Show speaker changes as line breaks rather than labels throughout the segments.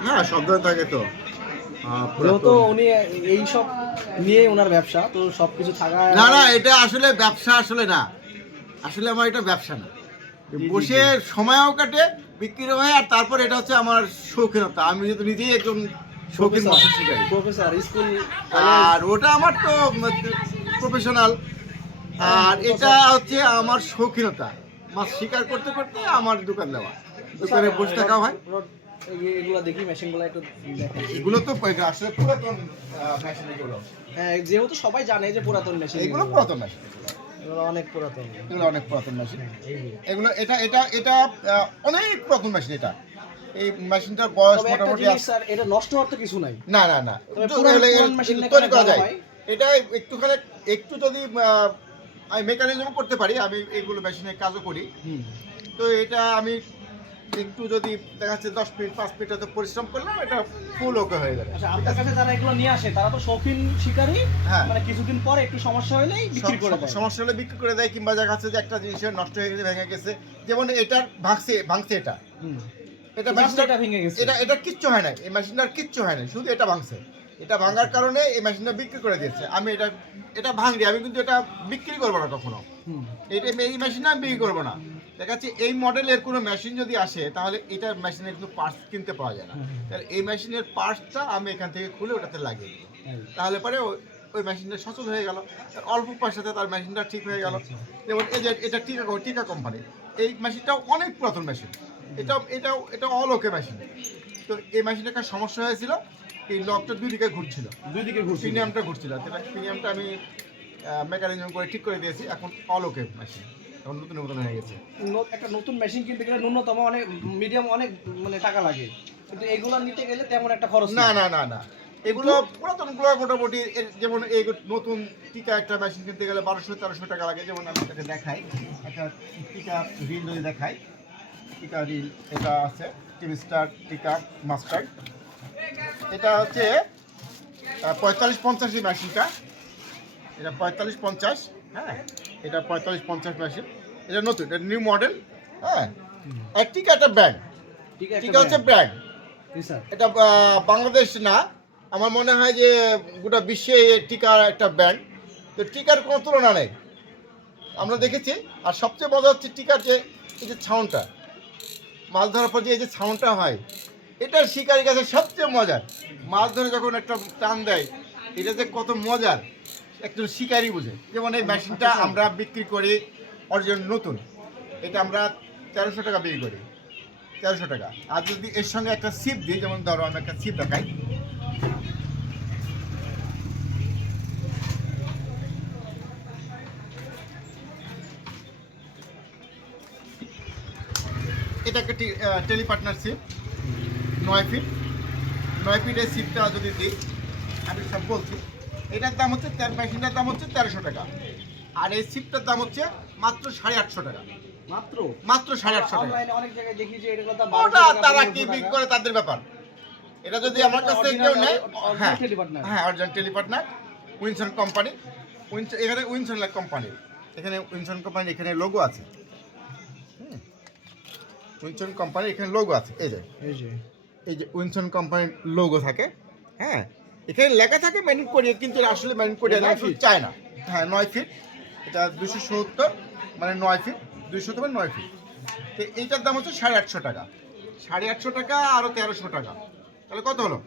হ্যাঁ সব ধরনের থাকে তো।
যেহেতু উনি এই সব নিয়ে ওনার ব্যবসা তো সবকিছু থাকা
না না এটা আসলে ব্যবসা আসলে না। আসলে আমার এটা ব্যবসা না। বসে সময়ও কাটে বিক্রি হয় আর তারপর এটা হচ্ছে আমার শৌখিনতা আমি যেহেতু নিজেই একজন শৌখিন
প্রফেসর স্কুল
আর ওটা আমার তো প্রফেশনাল আর এটা হচ্ছে আমার শৌখিনতা। মাছ শিকার করতে করতে আমার দোকান দেওয়া। দোকানে বসে থাকা হয়।
এগুলো দেখি মেশিনগুলো একটু দেখেন
এগুলো তো আসলে পুরাতন মেশিন এগুলো।
হ্যাঁ যেহেতু সবাই জানে যে পুরাতন মেশিন
এগুলো পুরাতন মেশিন
এগুলো অনেক পুরাতন।
এগুলো অনেক পুরাতন মেশিন এগুলো এটা এটা এটা অনেক পুরাতন মেশিন এটা। এই মেশিনটার বয়স মোটামুটি
স্যার এটা নষ্ট হওয়ার তো কিছু নাই।
না না এগুলো- এগুলো তৈরি করা যায়?
হয়।
এটা একটুখানি একটু যদি আমি মেকানিজম করতে পারি আমি এইগুলো মেশিনে কাজও করি। তো এটা আমি একটু যদি দেখা যাচ্ছে দশ মিনিট পাঁচ মিনিট এত পরিশ্রম করলাম এটা ফুল ওকে হয়ে যাবে।
আচ্ছা আপনার কাছে যারা এগুলো নিয়ে আসে তারা তো শৌখিন শিকারী
হ্যাঁ।
মানে কিছুদিন পরে একটু সমস্যা হলেই বিক্রি করে দেয়।
সমস্যা হলে বিক্রি করে দেয় কিংবা দেখা যাচ্ছে যে একটা জিনিসের নষ্ট হয়ে গেছে ভেঙে গেছে যেমন এটার ভাঙছে ভাঙছে এটা। এটা মেশিনটা
এটা ভেঙে গেছে।
এটা এটা কিচ্ছু হয় না এই মেশিনটার কিচ্ছু হয় না শুধু এটা ভাঙছে। এটা ভাঙার কারণে এই মেশিনটা বিক্রি করে দিয়েছে। আমি এটা এটা ভাঙলি আমি কিন্তু এটা বিক্রি করব না কখনো। এটা এই মেশিন আমি বিক্রি করব না। দেখা যাচ্ছে এই মডেলের কোনো মেশিন যদি আসে তাহলে এটা মেশিনের কিন্তু পার্টস কিনতে পাওয়া যায় না। তাহলে এই মেশিনের পার্টসটা আমি এখান থেকে খুলে ওটাতে লাগিয়ে দিই তাহলে পরে ওই- মেশিনটা সচল হয়ে গেল। আর অল্প পয়সাতে তার মেশিনটা ঠিক হয়ে গেল। যেমন এই যে এটা টিকা টিকা কোম্পানি এই মেশিনটাও অনেক পুরাতন মেশিন এটাও এটাও এটা অল ওকে মেশিন তো এই মেশিনটা একটা সমস্যা হয়েছিল এই লকটা দুই দিকে ঘুরছিল।
দুই দিকে ঘুরছে
প্রিমিয়ামটা ঘুরছিল। সেটা প্রিমিয়ামটা আমি মেকানিজম করে ঠিক করে দিয়েছি। এখন অল ওকে মেশিন এখন নতুন নতুন হয়ে গেছে।
একটা নতুন মেশিন কিনতে গেলে ন্যূনতম অনেক মিডিয়াম অনেক মানে টাকা লাগে। কিন্তু এগুলো নিতে গেলে তেমন একটা খরচ
না না না না। এগুলো পুরাতনগুলো মোটামুটি এর যেমন এই নতুন টিকা একটা মেশিন কিনতে গেলে বারোশো তেরোশো টাকা লাগে। যেমন আমি এটাকে দেখাই একটা টিকা রিল যদি দেখাই টিকা রিল এটা আছে টিভি স্টার টিকা মাস্টার এটা হচ্ছে পঁয়তাল্লিশ পঞ্চাশ এই মেশিনটা এটা পঁয়তাল্লিশ পঞ্চাশ হ্যাঁ? এটা পঁয়তাল্লিশ পঞ্চাশ মেশিন এটা নতুন এটা নিউ মডেল হ্যাঁ আর টিকা একটা ব্র্যান্ড টিকা হচ্ছে ব্র্যান্ড এটা বাংলাদেশ না আমার মনে হয় যে গোটা বিশ্বে টিকার একটা ব্র্যান্ড তো টিকার কোনো তুলনা নেই। আমরা দেখেছি আর সবচেয়ে মজা হচ্ছে টিকার যে এই যে ছাউনটা। মাছ ধরার পর যে এই যে ছাউনটা হয় এটা শিকারির কাছে সবচেয়ে মজার। মাছ ধরে যখন একটা টান দেয় এটা যে কত মজার। একজন শিকারি বুঝে। যেমন এই মেশিনটা আমরা বিক্রি করি অরিজিনাল, নতুন। এটা আমরা তেরোশো টাকা বিক্রি করি। তেরোশো টাকা। আর যদি এর সঙ্গে একটা সিপ দিই, যেমন ধরো আমি একটা সিপ দেখাই। এটা একটা টেলিপার্টনার সিপ নয় ফিট। নয় ফিটের সিপটা যদি দিই, আমি সব বলছি, এটার দাম হচ্ছে তের মেশিনটার দাম হচ্ছে তেরোশো টাকা। আর এই সিটটার দাম হচ্ছে মাত্র সাড়ে আটশো টাকা।
মাত্র?
মাত্র সাড়ে আটশো টাকা।
অনেক জায়গায় দেখি যে কথা
ওটা তারা কি বিক্রি করে তাদের ব্যাপার। এটা যদি আমার কাছ থেকে কেউ নেয় হ্যাঁ হ্যাঁ অরিজিনাল টেলিপার্টনার উইনসন কোম্পানি এখানে উইনসন কোম্পানি এখানে উইনসন কোম্পানির এখানে লোগো আছে। উইনসন কোম্পানির এখানে লোগো আছে। এই যে।
এই যে।
এই যে উইনসন কোম্পানির লোগো থাকে। হ্যাঁ এখানে লেখা থাকে ম্যানিট কোরিয়া কিন্তু এটা আসলে ম্যানিট কোরিয়া না চায় না হ্যাঁ নয় ফিট এটা দুশো সত্তর মানে নয় ফিট দুশো সত্তর নয় ফিট তো এইটার দাম হচ্ছে সাড়ে আটশো টাকা। সাড়ে আটশো টাকা আরও তেরোশো টাকা। তাহলে কত হলো?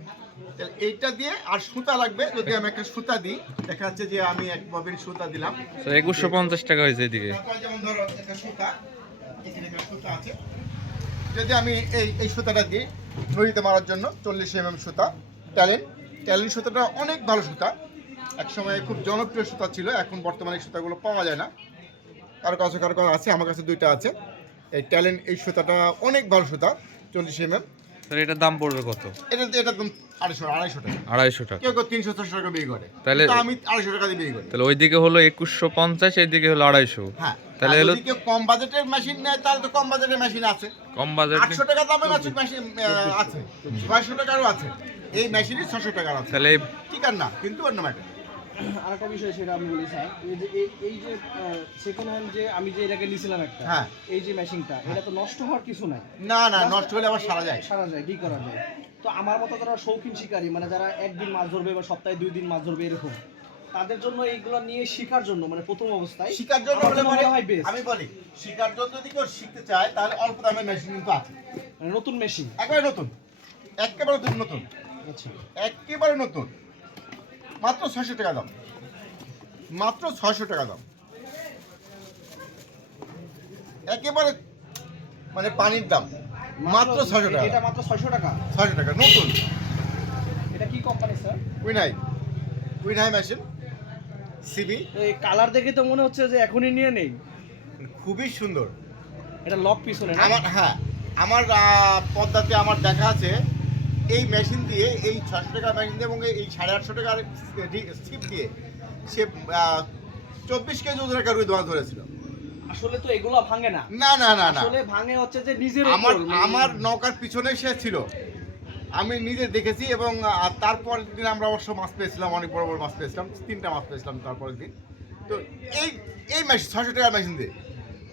তাহলে এইটা দিয়ে আর সুতা লাগবে যদি আমি একটা সুতা দিই দেখা যাচ্ছে যে আমি এক ববিন সুতা দিলাম।
একুশশো পঞ্চাশ টাকা হয়েছে এদিকে।
যেমন ধরো একটা সুতা এখানে একটা সুতা আছে। যদি আমি এই এই সুতাটা দিই নদীতে মারার জন্য চল্লিশ এম এম সুতা। ট্যালেন্ট ট্যালেন্ট সুতাটা অনেক ভালো সুতা। একসময় খুব জনপ্রিয় সুতা ছিল এখন বর্তমানে এই সুতাগুলো পাওয়া যায় না। কারও কাছে কারও কাছে আছে আমার কাছে দুইটা আছে। এই ট্যালেন্ট এই সুতাটা অনেক ভালো সুতা চল্লিশ এম এম
এটার দাম পড়বে কত?
এটা এটা দাম আড়াইশো আড়াইশো টাকা।
আড়াইশো টাকা।
কেউ কেউ তিনশো চারশো টাকা বিক্রি করে।
তাহলে-
আমি আড়াইশো টাকা দিয়ে বিক্রি করি।
তাহলে ওইদিকে হলো একুশশো পঞ্চাশ এইদিকে হলো আড়াইশো।
হ্যাঁ
তাহলে হলো-
কেউ কম বাজেটের মেশিন নেয় তাহলে তো কম বাজেটের মেশিন আছে।
কম বাজেট
আটশো টাকা দামের আছে মেশিন আছে। ছয়শো টাকারও আছে। এই মেশিনই ছশো টাকার আছে।
তাহলে
ঠিক আর না কিন্তু অন্য ম্যাটার
আরেকটা বিষয় সেটা আমি বলি স্যার। এই যে এই- যে সেকেন্ড হ্যান্ড যে আমি যে এটাকে নিয়েছিলাম একটা
হ্যাঁ।
এই যে মেশিনটা এটা তো নষ্ট হওয়ার কিছু নাই।
না না নষ্ট হলে আবার সারা যায়।
সারা যায় কি করা যায়? তো আমার মতো যারা শৌখিন শিকারী মানে যারা একদিন মাছ ধরবে বা সপ্তাহে দুই দিন মাছ ধরবে এরকম তাদের জন্য এইগুলো নিয়ে শেখার জন্য মানে প্রথম অবস্থায়
শিকার জন্য হলে
মনে হয় best।
আমি বলি শিকার জন্য যদি কেউ শিখতে চায় তাহলে অল্প দামের মেশিন কিন্তু আছে।
মানে নতুন মেশিন
একেবারে নতুন। একেবারে নতুন নতুন।
আচ্ছা।
একেবারে নতুন। মাত্র ছয়শো টাকা দাম। মাত্র ছয়শো টাকা দাম। একেবারে মানে পানির দাম। মাত্র ছয়শো টাকা।
এটা মাত্র ছয়শো টাকা।
ছয়শো টাকা নতুন।
এটা কি কোম্পানি স্যার
উইনাই উইনাই মেশিন সিবি
এই কালার দেখে তো মনে হচ্ছে যে এখনই নিয়ে নেই।
খুবই সুন্দর।
এটা লক পিছনে
আমার হ্যাঁ আমার পদ্মাতে আমার দেখা আছে। এই মেশিন দিয়ে এই ছশো টাকা মেশিন দিয়ে এবং এই সাড়ে আটশো টাকার ছিপ দিয়ে সে চব্বিশ কেজি ওজন একটা রুই ধরেছিল।
আসলে তো এগুলো ভাঙে না।
না না না না।
আসলে ভাঙে হচ্ছে যে নিজের
আমার
মানে-
আমার নৌকার পিছনে সে ছিল। আমি নিজে দেখেছি এবং আহ, তারপরের দিন আমরা অবশ্য মাছ পেয়েছিলাম অনেক বড় বড় মাছ পেয়েছিলাম তিনটা মাছ পেয়েছিলাম তারপরের দিন। তো এই এই মেশিন ছশো টাকার মেশিন দিয়ে।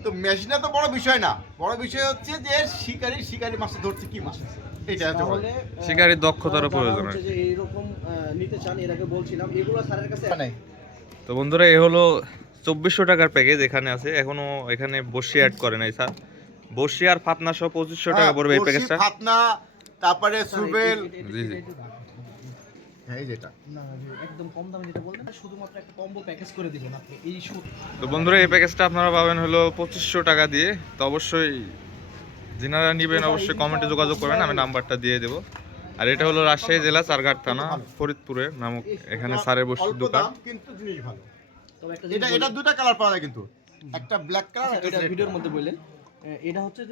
তো মেশিনটা তো বড় বিষয় না। বড় বিষয় হচ্ছে যে শিকারি শিকারি মাছ ধরছে কি মাছ? এটা
তাহলে
শিকারীর দক্ষতারও প্রয়োজন
হচ্ছে যে এইরকম নিতে চান এর আগে বলছিলাম এগুলো স্যারের কাছে
তো বন্ধুরা এ হলো চব্বিশশো টাকার প্যাকেজ এখানে আছে। এখনও এখানে বসি অ্যাড করে নাই স্যার। বসি আর ফাতনা সহ পঁচিশশো টাকা পড়বে এই
হ্যাঁ,
প্যাকেজটা
ফাতনা তারপরে সুবেল।
জি, জি।
হ্যাঁ এই যেটা।
না না, জি, একদম কম দামে যেটা বললেন শুধুমাত্র একটা কম্বো প্যাকেজ করে দিবেন আপনি এই শুট
তো বন্ধুরা এই প্যাকেজটা আপনারা পাবেন হলো পঁচিশশো টাকা দিয়ে। তো অবশ্যই যিনারা নেবেন অবশ্যই কমেন্টে যোগাযোগ করবেন আমি নাম্বারটা দিয়ে দেবো। আর এটা হলো রাজশাহী জেলা চারঘাট থানা ফরিদপুরে নামক এখানে সারে বসির দোকান।
কিন্তু জিনিস ভালো। এটা এটা দুটা কালার পাওয়া যায় কিন্তু। একটা ব্ল্যাক কালার
এটা ভিডিওর মধ্যে বললেন। এটা হচ্ছে